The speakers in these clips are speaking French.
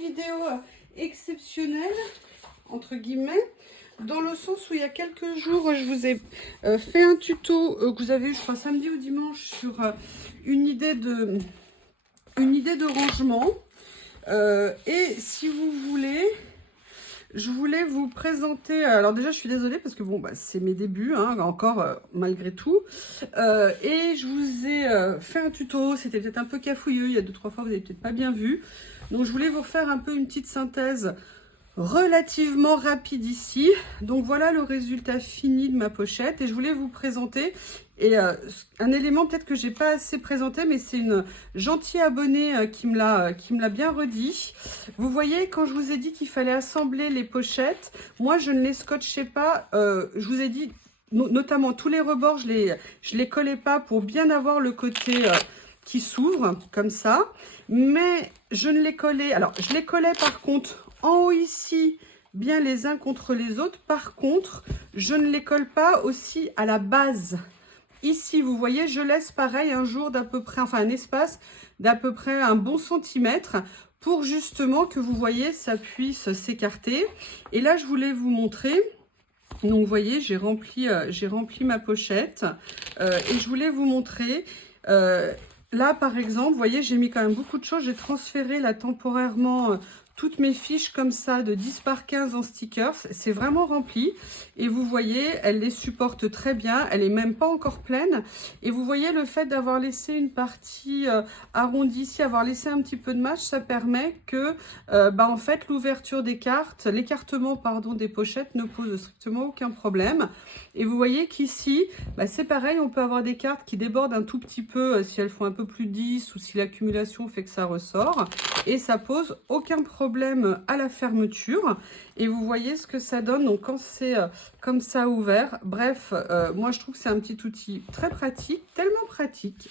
vidéo exceptionnelle, entre guillemets, dans le sens où il y a quelques jours, je vous ai fait un tuto que vous avez eu, je crois, samedi ou dimanche, sur une idée de rangement. Et si vous voulez, je voulais vous présenter, alors déjà je suis désolée parce que bon, bah, c'est mes débuts, hein, encore malgré tout. Et je vous ai fait un tuto, c'était peut-être un peu cafouilleux, il y a 2-3 fois vous n'avez peut-être pas bien vu. Donc je voulais vous refaire un peu une petite synthèse relativement rapide ici. Donc voilà le résultat fini de ma pochette et je voulais vous présenter un élément peut-être que j'ai pas assez présenté, mais c'est une gentille abonnée qui me l'a bien redit. Vous voyez, quand je vous ai dit qu'il fallait assembler les pochettes, moi je ne les scotchais pas. Je vous ai dit notamment tous les rebords, je les collais pas pour bien avoir le côté qui s'ouvre comme ça, mais je ne les collais, alors je les collais par contre en haut ici, bien les uns contre les autres. Par contre, je ne les colle pas aussi à la base. Ici, vous voyez, je laisse pareil un jour d'à peu près, enfin un espace d'à peu près un bon centimètre pour justement que vous voyez, ça puisse s'écarter. Et là, je voulais vous montrer. Donc, vous voyez, j'ai rempli ma pochette et je voulais vous montrer. Là, par exemple, vous voyez, j'ai mis quand même beaucoup de choses. J'ai transféré là temporairement toutes mes fiches comme ça de 10 par 15 en stickers. C'est vraiment rempli. Et vous voyez, elle les supporte très bien. Elle est même pas encore pleine. Et vous voyez, le fait d'avoir laissé une partie arrondie ici, avoir laissé un petit peu de match, ça permet que, en fait, l'ouverture des cartes, l'écartement, pardon, des pochettes ne pose strictement aucun problème. Et vous voyez qu'ici, c'est pareil, on peut avoir des cartes qui débordent un tout petit peu si elles font un peu plus 10 ou si l'accumulation fait que ça ressort. Et ça pose aucun problème à la fermeture. Et vous voyez ce que ça donne donc quand c'est comme ça ouvert. Bref, moi je trouve que c'est un petit outil très pratique, tellement pratique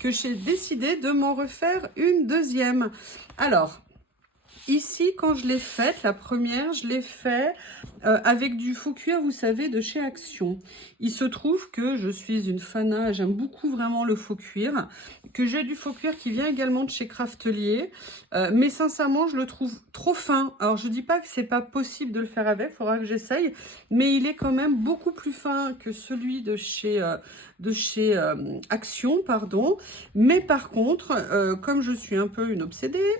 que j'ai décidé de m'en refaire une deuxième. Alors, ici, quand je l'ai faite, la première, je l'ai fait avec du faux cuir, vous savez, de chez Action. Il se trouve que je suis une fanat, j'aime beaucoup vraiment le faux cuir, que j'ai du faux cuir qui vient également de chez Craftelier, mais sincèrement, je le trouve trop fin. Alors, je dis pas que c'est pas possible de le faire avec, il faudra que j'essaye, mais il est quand même beaucoup plus fin que celui de chez Action, pardon. Mais par contre, comme je suis un peu une obsédée,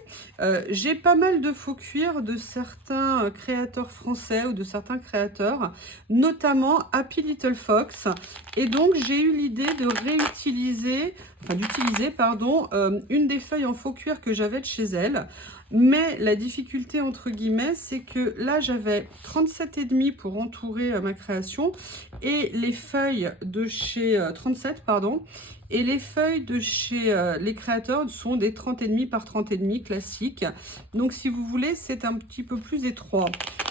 j'ai pas mal de faux cuir de certains créateurs français ou de certains créateurs, notamment Happy Little Fox. Et donc, j'ai eu l'idée de réutiliser, d'utiliser, pardon, une des feuilles en faux cuir que j'avais de chez elle. Mais la difficulté, entre guillemets, c'est que là, j'avais 37,5 pour entourer ma création. Et les feuilles de chez 37, pardon. Et les feuilles de chez les créateurs sont des 30,5 par 30,5 classiques. Donc, si vous voulez, c'est un petit peu plus étroit.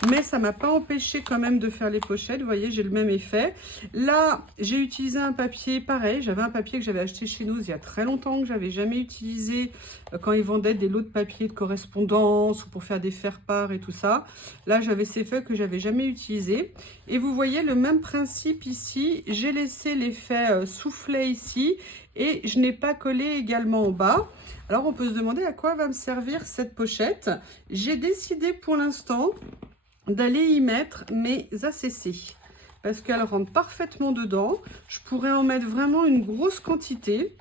Mais ça ne m'a pas empêché quand même de faire les pochettes. Vous voyez, j'ai le même effet. Là, j'ai utilisé un papier pareil. J'avais un papier que j'avais acheté chez nous il y a très longtemps, que j'avais jamais utilisé quand ils vendaient des lots de papier de correspondance ou pour faire des faire-part et tout ça. Là, j'avais ces feuilles que j'avais jamais utilisées. Et vous voyez le même principe ici. J'ai laissé l'effet soufflet ici. Et je n'ai pas collé également en bas. Alors, on peut se demander à quoi va me servir cette pochette. J'ai décidé pour l'instant d'aller y mettre mes ACC. Parce qu'elles rentrent parfaitement dedans. Je pourrais en mettre vraiment une grosse quantité.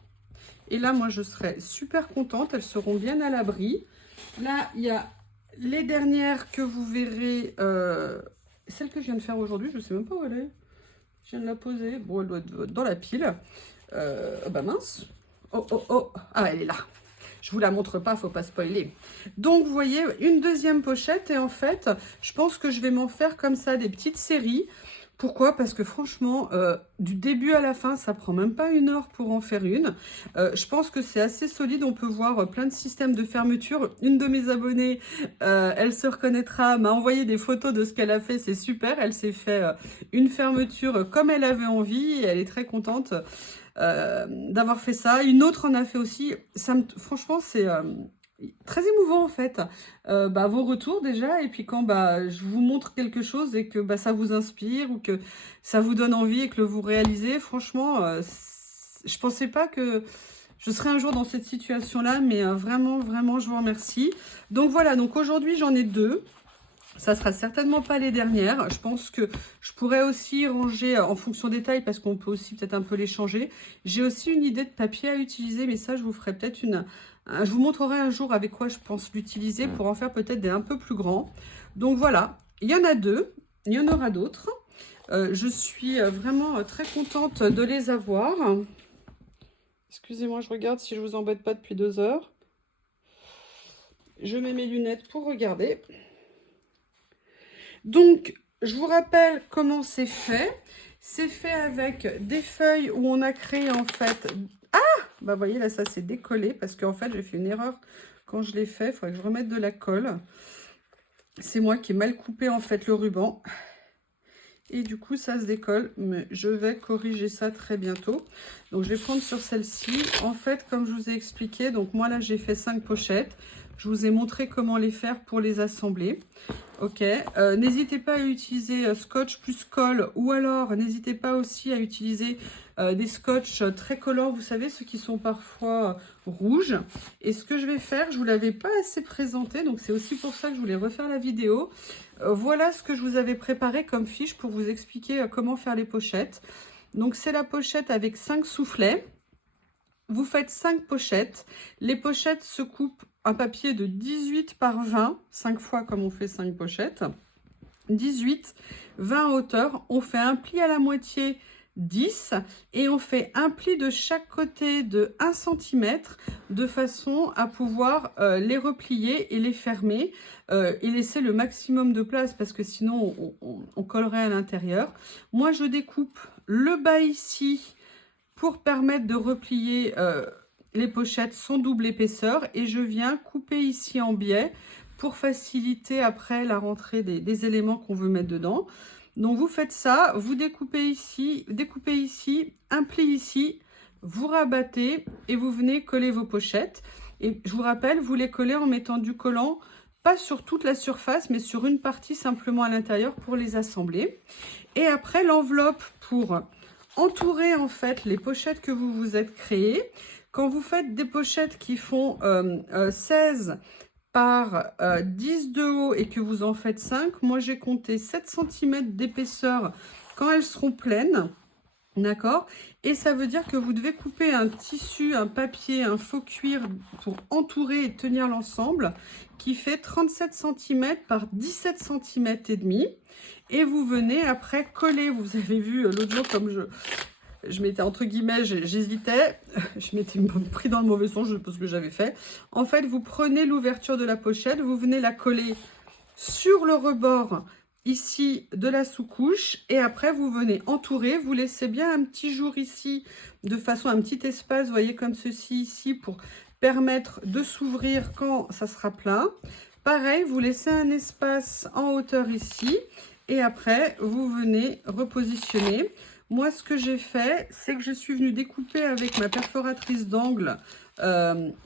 Et là, moi, je serais super contente. Elles seront bien à l'abri. Là, il y a les dernières que vous verrez. Celle que je viens de faire aujourd'hui, je ne sais même pas où elle est. Je viens de la poser. Bon, elle doit être dans la pile. Mince. Oh. Ah, elle est là. Je vous la montre pas, faut pas spoiler. Donc, vous voyez, une deuxième pochette. Et en fait, je pense que je vais m'en faire comme ça des petites séries. Pourquoi? Parce que franchement, du début à la fin, ça prend même pas 1 heure pour en faire une. Je pense que c'est assez solide. On peut voir plein de systèmes de fermeture. Une de mes abonnées, elle se reconnaîtra, m'a envoyé des photos de ce qu'elle a fait. C'est super. Elle s'est fait une fermeture comme elle avait envie. Et elle est très contente d'avoir fait ça. Une autre en a fait aussi. Franchement, c'est très émouvant en fait. Vos retours déjà, et puis quand je vous montre quelque chose et que ça vous inspire ou que ça vous donne envie et que vous réalisez, franchement, je pensais pas que je serai un jour dans cette situation-là, mais vraiment, vraiment, je vous remercie. Donc voilà, donc aujourd'hui, j'en ai 2. Ça sera certainement pas les dernières. Je pense que je pourrais aussi ranger en fonction des tailles parce qu'on peut aussi peut-être un peu les changer. J'ai aussi une idée de papier à utiliser, mais ça, je vous ferai peut-être je vous montrerai un jour avec quoi je pense l'utiliser pour en faire peut-être des un peu plus grands. Donc voilà, il y en a 2. Il y en aura d'autres. Je suis vraiment très contente de les avoir. Excusez-moi, je regarde si je vous embête pas depuis 2 heures. Je mets mes lunettes pour regarder. Donc, je vous rappelle comment c'est fait. C'est fait avec des feuilles où on a créé en fait... Ah, bah vous voyez là, ça s'est décollé parce qu'en fait, j'ai fait une erreur quand je l'ai fait. Il faudrait que je remette de la colle. C'est moi qui ai mal coupé en fait le ruban. Et du coup, ça se décolle. Mais je vais corriger ça très bientôt. Donc, je vais prendre sur celle-ci. En fait, comme je vous ai expliqué, donc moi là, j'ai fait 5 pochettes. Je vous ai montré comment les faire pour les assembler. Ok, n'hésitez pas à utiliser scotch plus colle ou alors n'hésitez pas aussi à utiliser des scotch très collants, vous savez, ceux qui sont parfois rouges. Et ce que je vais faire, je ne vous l'avais pas assez présenté, donc c'est aussi pour ça que je voulais refaire la vidéo. Voilà ce que je vous avais préparé comme fiche pour vous expliquer comment faire les pochettes. Donc c'est la pochette avec 5 soufflets. Vous faites 5 pochettes. Les pochettes se coupent un papier de 18 par 20, 5 fois comme on fait 5 pochettes. 18, 20 en hauteur. On fait un pli à la moitié, 10. Et on fait un pli de chaque côté de 1 cm de façon à pouvoir les replier et les fermer et laisser le maximum de place parce que sinon on collerait à l'intérieur. Moi, je découpe le bas ici pour permettre de replier les pochettes sans double épaisseur et je viens couper ici en biais pour faciliter après la rentrée des éléments qu'on veut mettre dedans. Donc vous faites ça, vous découpez ici, un pli ici, vous rabattez et vous venez coller vos pochettes. Et je vous rappelle, vous les collez en mettant du collant, pas sur toute la surface, mais sur une partie simplement à l'intérieur pour les assembler. Et après l'enveloppe pour entourer en fait les pochettes que vous vous êtes créées. Quand vous faites des pochettes qui font 16 par 10 de haut et que vous en faites 5, moi j'ai compté 7 cm d'épaisseur quand elles seront pleines. D'accord? Et ça veut dire que vous devez couper un tissu, un papier, un faux cuir pour entourer et tenir l'ensemble qui fait 37 cm par 17 cm et demi. Et vous venez après coller. Vous avez vu l'autre jour comme je m'étais entre guillemets, j'hésitais, je m'étais pris dans le mauvais sens, je sais pas ce que j'avais fait. En fait, vous prenez l'ouverture de la pochette, vous venez la coller sur le rebord ici de la sous-couche et après vous venez entourer, vous laissez bien un petit jour ici de façon un petit espace, vous voyez comme ceci ici pour permettre de s'ouvrir quand ça sera plein. Pareil, vous laissez un espace en hauteur ici et après vous venez repositionner. Moi, ce que j'ai fait, c'est que je suis venue découper avec ma perforatrice d'angle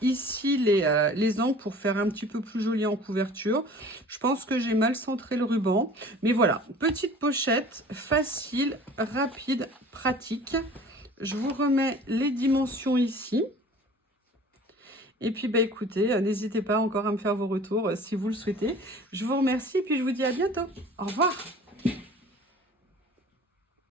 ici les angles pour faire un petit peu plus joli en couverture. Je pense que j'ai mal centré le ruban. Mais voilà, petite pochette, facile, rapide, pratique. Je vous remets les dimensions ici. Et puis, bah, écoutez, n'hésitez pas encore à me faire vos retours si vous le souhaitez. Je vous remercie et puis je vous dis à bientôt. Au revoir.